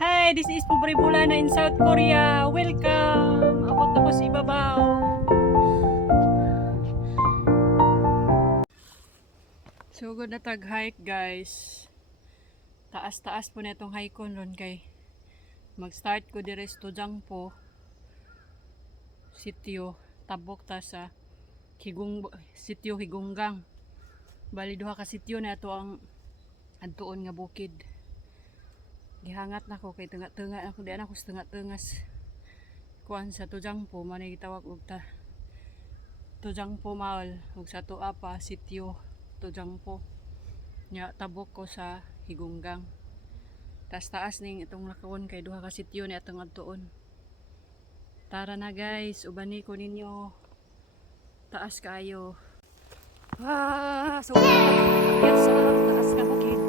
Hi, this is Pobre Bulana in South Korea. Welcome! Abot ako sa ibabaw. So, good na tag-hike guys. Taas-taas po na itong hike-on ron kay mag-start ko dire sa Tojangpo sitio tabok ta sa sitio Higunggang. Bali duha ka sitio na ito ang adtuon nga bukid. Gihangat na ko kay tunga-tunga ako di ako sa tunga-tungas kuan sa Tojangpo man gitawag og ta Tojangpo Mall ug sa tuwa pa sitio Tojangpo nya tabok ko sa Higunggang. Taas ning itong lakawon kay duha ka sitio ni atong adtuon. Tara na guys, ubani ko ninyo. Taas kayo. So yes, taas ka bukid.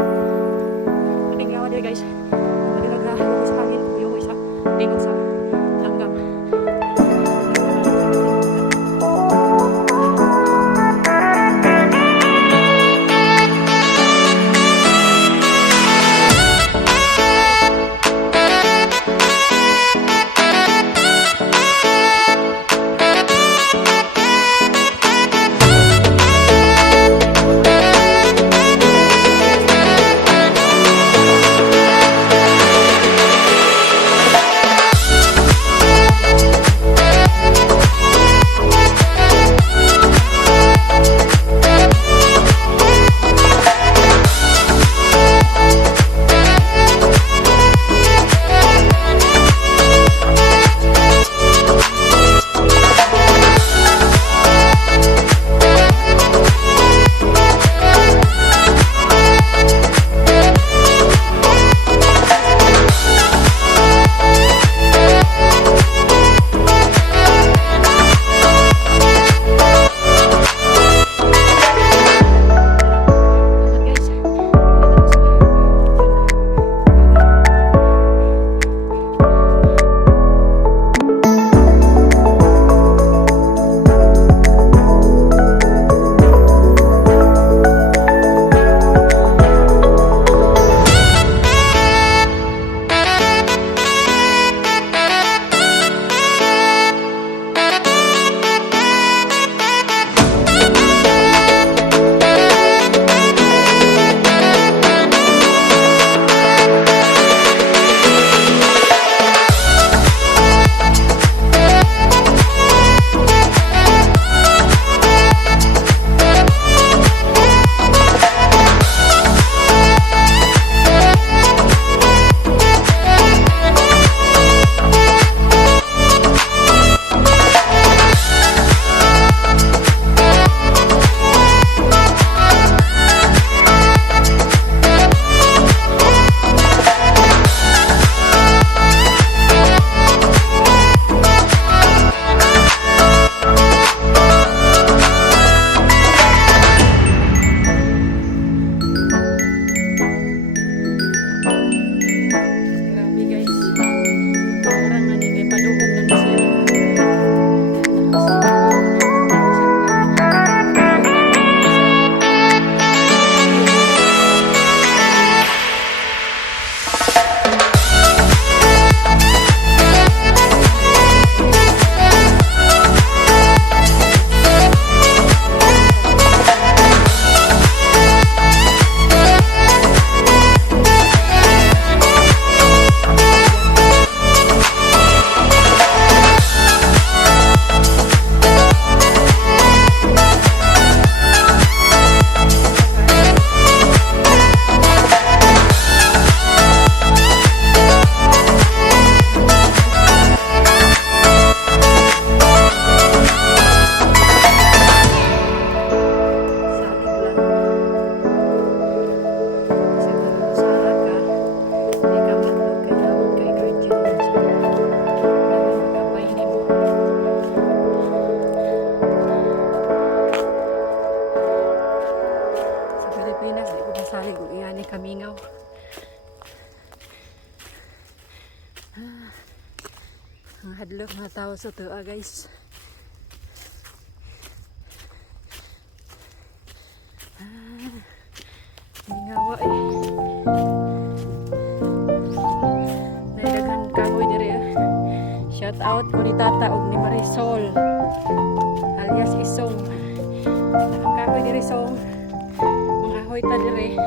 Tingnan mo guys. Madilag na ako sa hangin, yung isa tingog sa langgam. Kamingaw. Ang hadlok mga tao sa tuwa guys. Mingawa eh. out ko ni Tata ug ni Marisol alias Isong. Ang kahoy diri Song. Mga ahoy ta diri.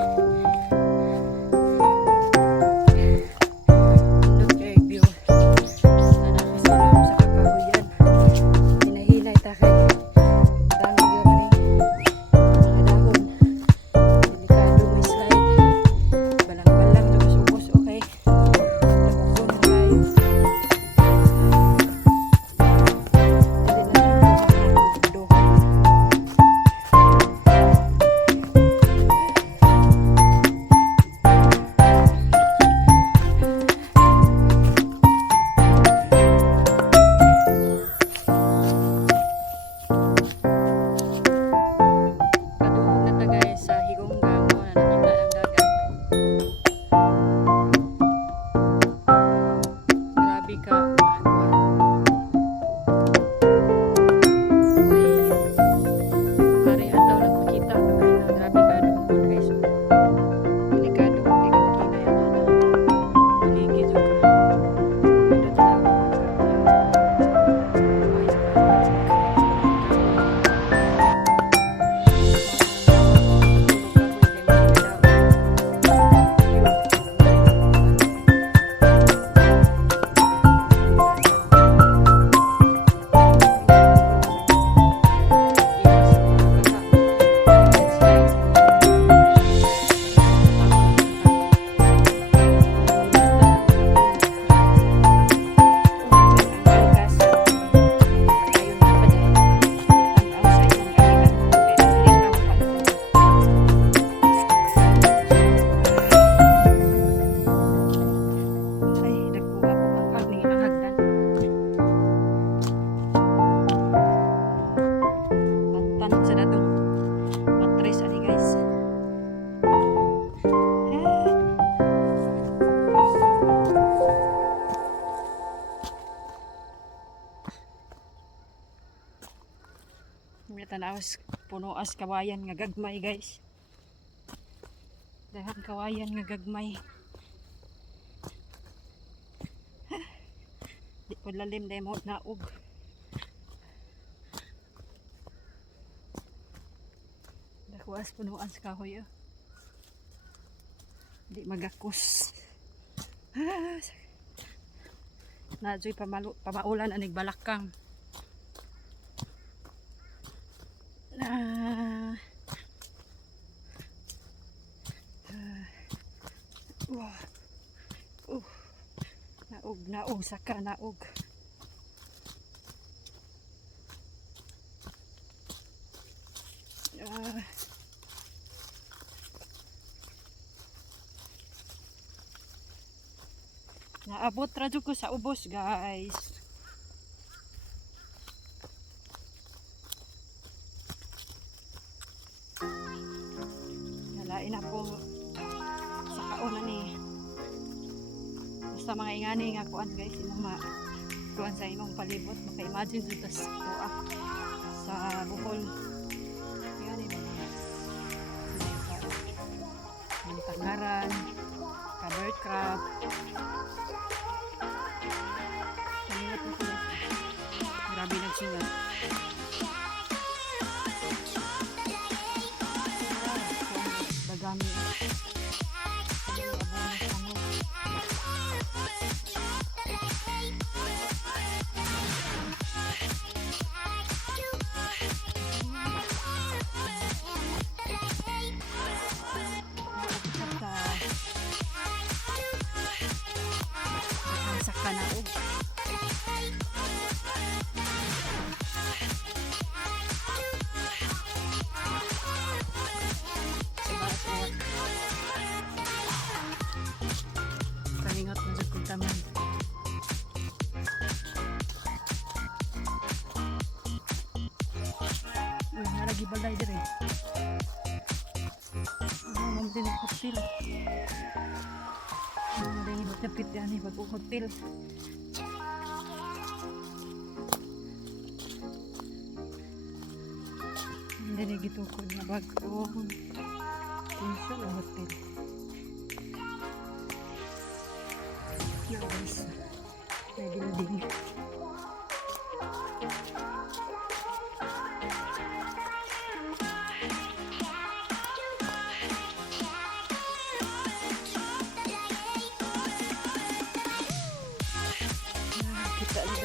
Tanawas puno as kawayan nga gagmay guys. Daghang kawayan nga gagmay. Di ko lalim dahil mo naog. Dakuas puno as kahoy. Di magakos. Nadyo'y pamaulan anig balakang. Naog saka naog. Naabot radyo ko sa ubos guys. Nalain na po sa kaunan ni basta mga ingani nga kuan guys, imong kuan sa imong palibot, maka-imagine dito sa Bohol. Ingani ba mga tangaran, bird crab. Kanina po sila. Grabe nagsulat. Dagami. Kanaog. Kalingot na sa kuntaman. Uy, naragi balay dire. Ang din ang hotel. Ang napit yan eh, pag-hotel. Hindi gito ko na bagong tinsyon ang hotel. Here guys, may building.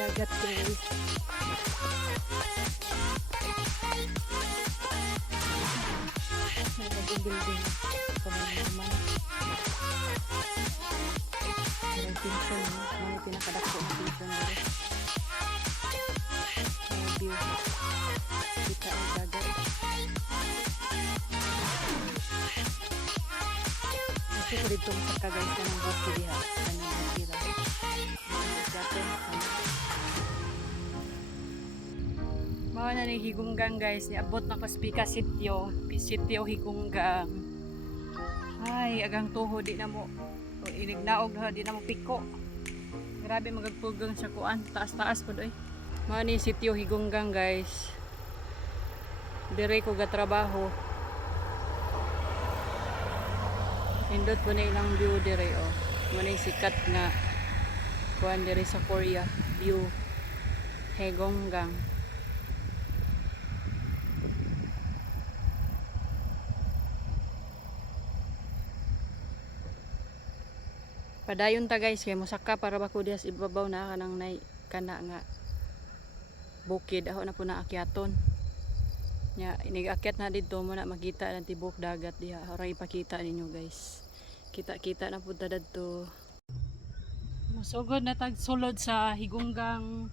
dagat guys. May bagong building. Kaman-kaman. May pinson. May pinakadako na pinson dito. May view. Kita ang dagat. Kasi ko dito sa guys ng bukid diha. Ano yung tira. Mga na ni Higunggang guys, niabot na ko spika sityo Higunggang. Ay, agang tuho di na mo inignaog ha, di na mo piko. Grabe magagpugang sa kuan, taas-taas po doy. Mga ni sityo Higunggang guys. Dire ko gatrabaho. Indot po na ilang view dire oh. Muna sikat nga kuan dire sa Korea view Higunggang. Padayon ta guys kay mosaka para bako diha sa ibabaw na kanang nay kana nga bukid ako na po na akyaton. Nya inigakyat na dito mo na makita ang tibok dagat diha. Ora ipakita ninyo guys. Kita-kita na po dadto. Musugod na tag sulod sa Higunggang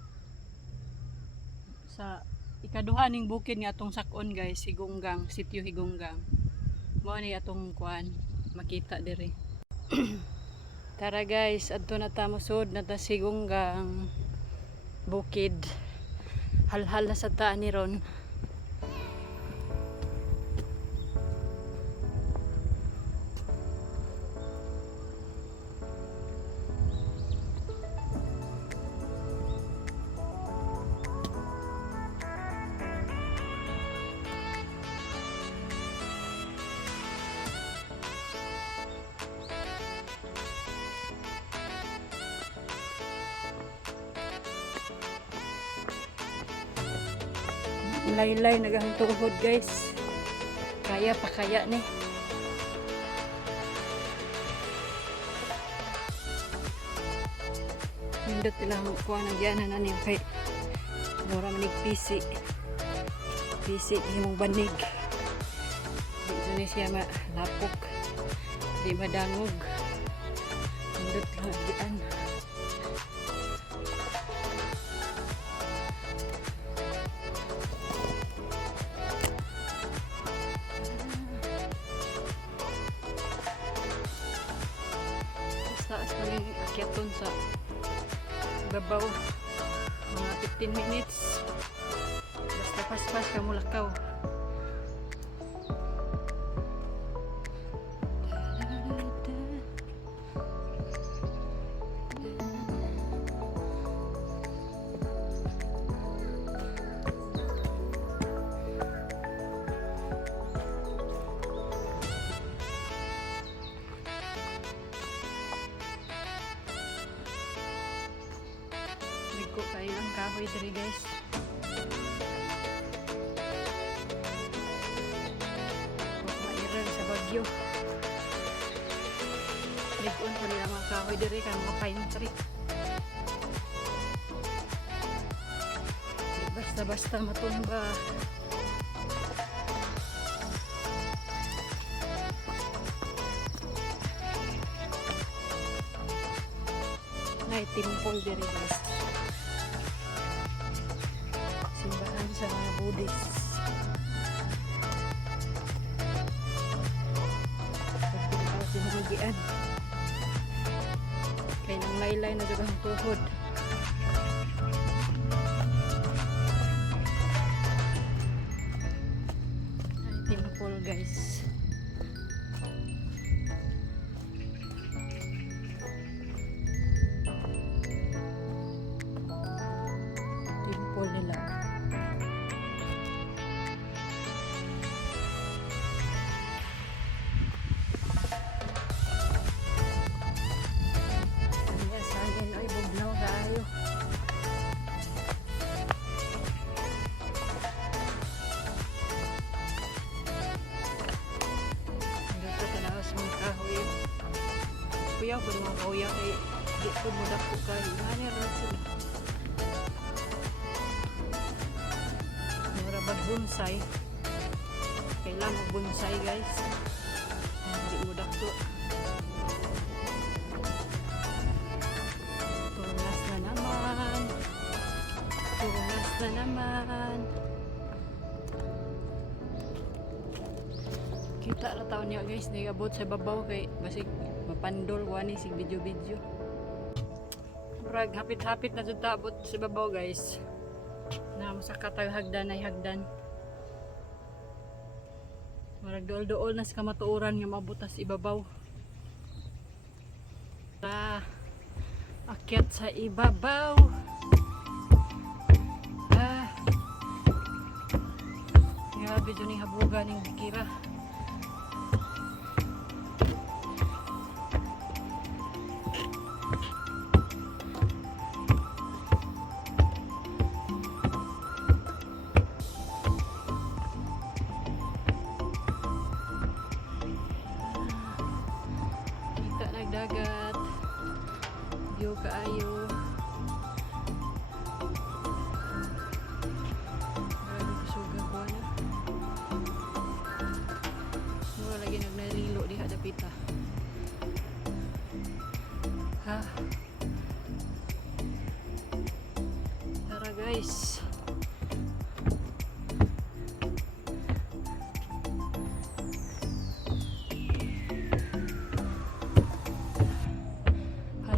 sa ikaduha ning bukid nga atong sakon guys, Higunggang, sityo Higunggang. Mao ni atong kuan makita dire. Tara guys, adto na ta musud na ta Higunggang bukid. Halhal na sa taan ni ron. Laylay nagahantungod guys. Kaya pa kaya ni. Nindot ilang kuha na dyan na niya kay mura manig pisi. Pisi himong banig. Dito ni siya malapok. Di madangog. Nindot lang dyan. Taas na yung akyaton sa babaw mga 15 minutes basta pas-pas ka mulakaw. Nagko kayo ang kahoy diri guys. Huwag mairal sa bagyo. Nagkoon pa nila mga kahoy diri kang mga pine tree. Basta-basta matumba. Nay temple diri guys. Simbahan sa mga Buddhist. Pagpintaw sinugian. Kaya nang laylay na dagang tuhod. Nay temple guys. Temple nila. Kuya ko mga kuya kay di ko mo dako kay ngani ra sila. magbonsai. Kailangan magbonsai guys. Hindi mo dakto. Tunas na naman. Tunas na naman. Kita la taon niya guys. Nagabot sa babaw kay basig mapandol wani sig video-video. Murag hapit-hapit na jud tabot sa babaw guys. Na mo sa katag hagdan ay hagdan. Murag dool-dool na sa kamatuoran nga mabutas ibabaw. Akyat sa ibabaw. Grabe dyan yung habuga ng bikira. Dagat view kaayo grabe kusuga ko na mura lagi nagnalilo diha dapita ha tara guys.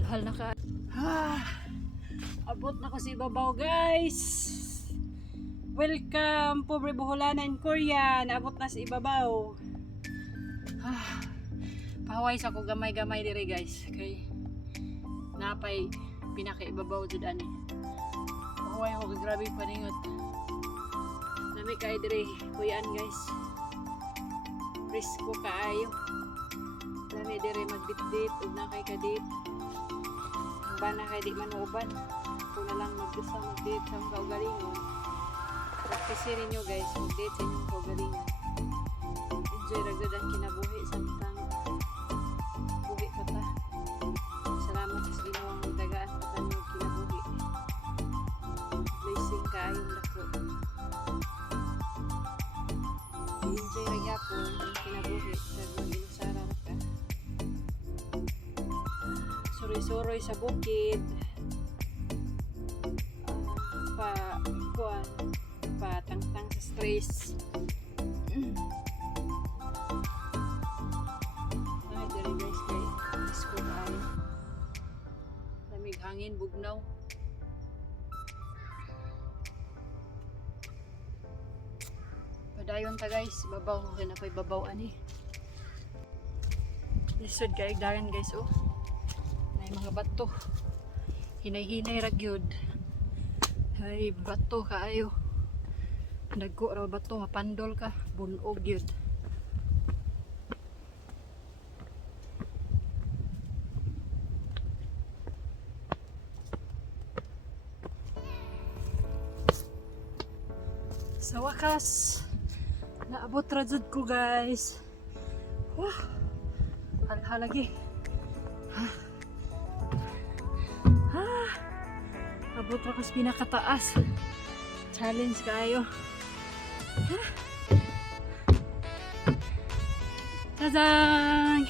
Hal na ka. Abot na ko si ibabaw guys. Welcome pobre Boholanan Korea. Naabot na si ibabaw. Pahaway sa ko gamay-gamay dire guys. Kay napay pinakaibabaw jud ani. Pahaway ko grabe paningot. Nami kay dire kuyan guys. Risko kaayo. Nami dire magbitbit ug na kay kadit. Bana kay di man uban kung na lang mag-date sa mga kaugalingon. Practice ninyo guys, mag-date sa inyong kaugalingon. Enjoy ragad ang kinabuhi samtang buhi pa ta. Salamat sa Ginoong magdagaan pa ta ng kinabuhi. Blessing kaayong dako. Enjoy ragad po ang kinabuhi sa mag-inusara ka. Suroy-suroy sa bukid. Patangtang sa stress. Ay, dali guys kay isko tayo. Lamig hangin, bugnaw. Padayon ta guys, babaw ko na pa'y babaw ani. Lisod kay dagan guys oh. Mga bato hinay-hinay ragyod ay bato kaayo nagko raw bato mapandol ka bunog yun. Sa wakas naabot ra jud ko guys. Halhalagi abot ra ko sa pinakataas. Challenge kayo. Tadang!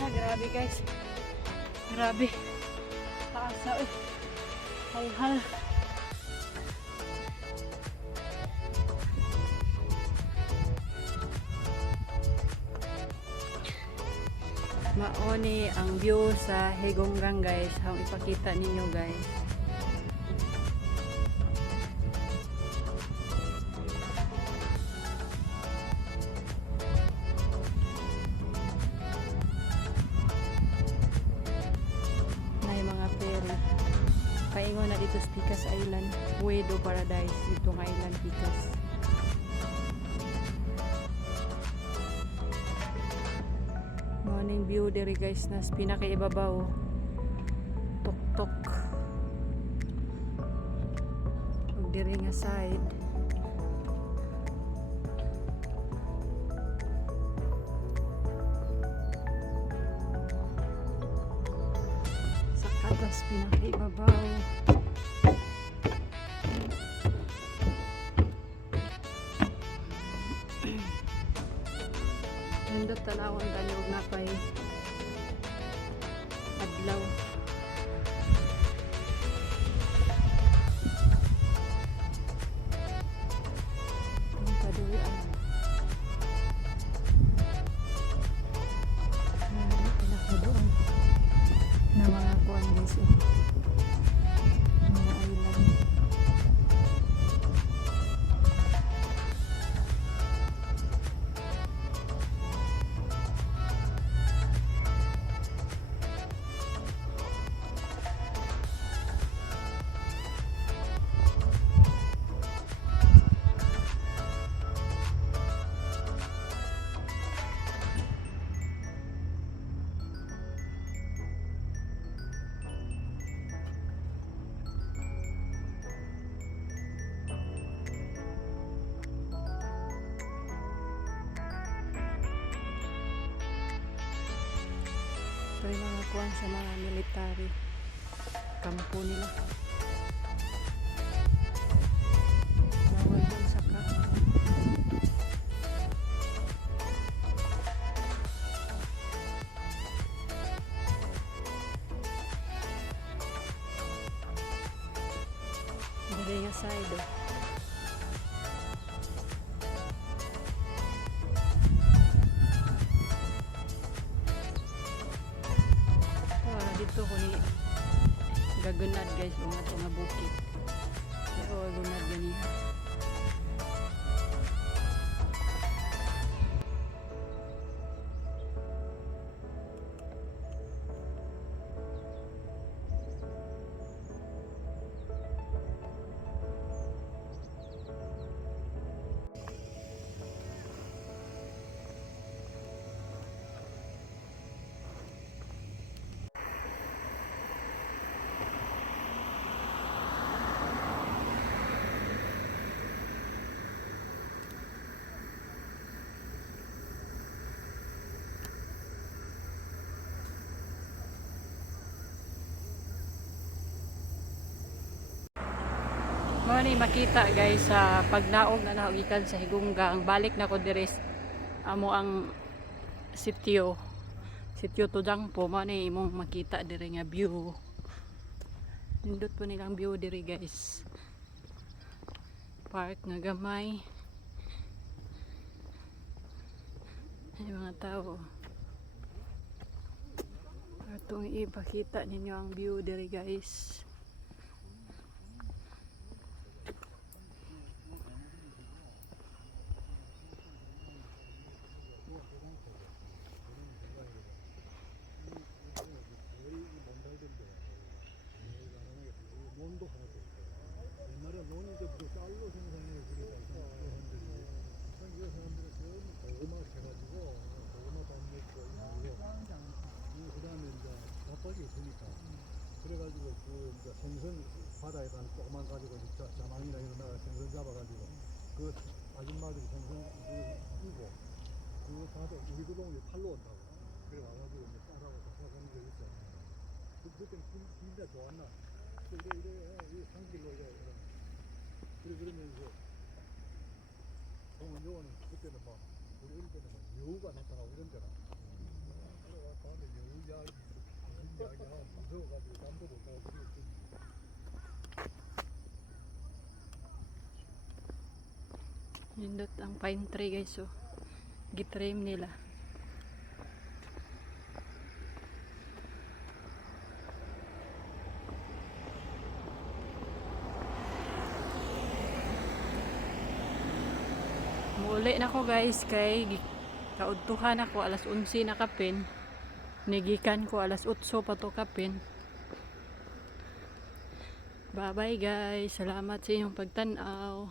Grabe guys. Grabe. Taas na eh. Hal-hal. Maoni ang view sa Higonggang guys. Ang ipakita ninyo guys. May mga ferry. Paingon na dito sa Pikas Island. Puedo Paradise. Itong island Pikas. Morning view diri guys nas pinakaibabaw tuktok ug diri nga side pinakaatas, pinakaibabaw. Nindot tanawon kanyog na pa'y adlaw. Ang kaduyan. Pinakaduan na mga kuwan guys. Mga island. Ito yung mga kuwan sa mga military kampo nila. Bawal dun sa ka. Dari nga side oh. Dito ko ni gagunad guys mga ito nga bukid. Pero gunad ganiha. Mo ni makita guys sa pagnaog na nahugikan sa Higunggang, balik na ko diri amo ang sitio Tudangpo. Mo ni imong makita diri nga view. Nindot po nilang view diri guys. Park nga gamay. Ay mga tao. Atong ipakita ninyo ang view diri guys. 옛날에 논이 이제 쌀로 생산해 그래서 사람들이 고구마 해가지고 고구마 담냈고 그다음에 이제 밥박이 있으니까 그래가지고 그 이제 생선 바다에다 조그만 가지고 자망이나 이런 나가 생선 잡아가지고 그 아줌마들이 생선 이고 그 다들 우리 구동에 팔로 온다고 그래 와가지고 이제 쌀하고 사가는 게 있어. 그때 진짜 좋았나? 이래 산길로 이래 그러면서 요거는 그때는 막 우리 어릴 때는 막 여우가 나타나고 이런 데라 그래 와서 여우 이야기 무슨 이야기야 무서워가지고 잠도 못 자고 그랬지. Nindot ang pine tree guys oh. Gitrim nila. Muli na ko guys kay kaudtuhan ako alas 11 na kapin. Nigikan ko alas 8 pa to kapin. Bye bye guys. Salamat sa inyong pagtanaw.